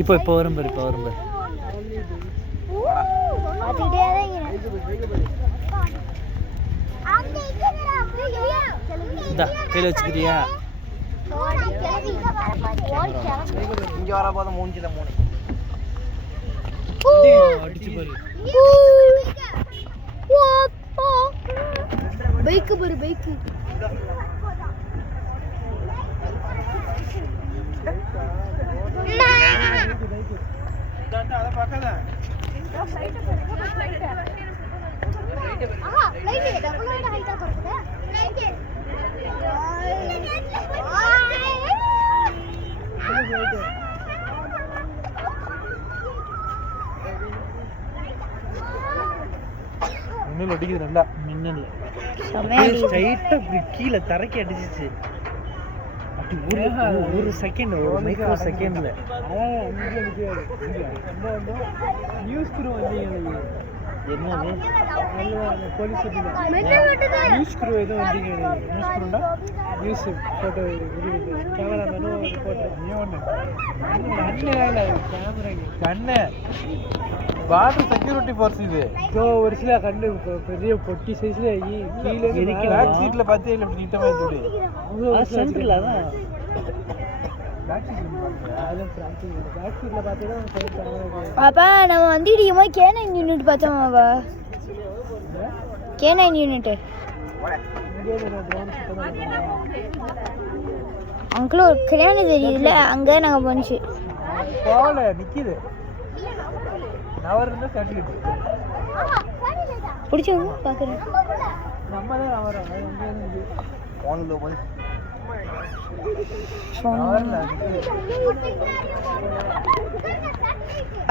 இப்போ வரும் பாரு, இப்போ வரும் பாரு. கையில் வச்சுக்கிறியா? இங்க வர போது மூஞ்சில 3 அடிச்சு பாரு. பைக் பாரு, பைக். மின்னல் அடிக்குது நல்லா, மின்னல் ஸ்ட்ரைட்டா கீழே தரைக்கு அடிச்சிச்சு. ஒரு செகண்ட், ஒரு மைக்ரோ செகண்ட்ல. நியூஸ் குரூ வந்தீங்க, என்னது போலீஸ் நியூஸ் குரூ எதுவும் வந்தீங்க? நியூஸ் குரூண்டா நியூஸ் போட்டோ கேமராமேனும் ரிப்போர்ட்டர். நீ ஒன்று கண்ணு பார்டர் செக்யூரிட்டி ஃபோர்ஸ் இது. ஒரு சில கண்ணு பெரிய பொட்டி சைஸ்ல கீழே பேக் சீட்ல பார்த்தே இல்லை, இப்படி நீட்டமா இருக்கு. சென்டர்ல அதான் பாப்பா நம்ம வந்துடியுமா? K9 யூனிட் பார்த்தோமாவா? K9 யூனிட் அங்கிள் ஒரு கிரானி தெரியுதுல, அங்கே நாங்கள் போச்சு. போகல, நிற்கிது. நவர் இருந்தால் சர்டிஃபிகேட் பிடிச்சவங்க பார்க்குறேன். நம்ம தான் நவரோம். போனது போய்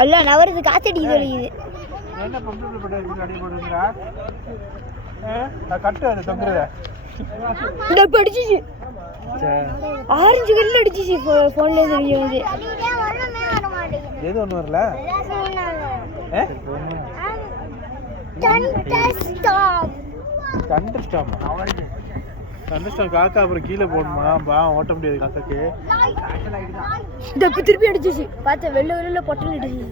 அல்ல நவரது காத்தடி தெரியுது. என்ன பொம்பளை போட்டு அடி போடுறா? கட்டு அது தொங்குறத இந்த படிச்சிச்சு, ஆரஞ்சு கல்ல அடிச்சிச்சு. ஃபோன்ல தெரியுது. எது ஒன்று வரல. கண்டஸ்டாம் காக்கா அப்புறம் கீழே போடணுமா? பா ஓட்ட முடியாது காக்காக்கு. இந்த திருப்பி அடிச்சிச்சு, பார்த்தேன் வெள்ள வெள்ள பொட்டல் அடிச்சிச்சு.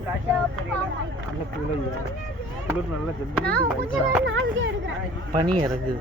நல்ல குளிர், நல்லா பனி இறங்குது.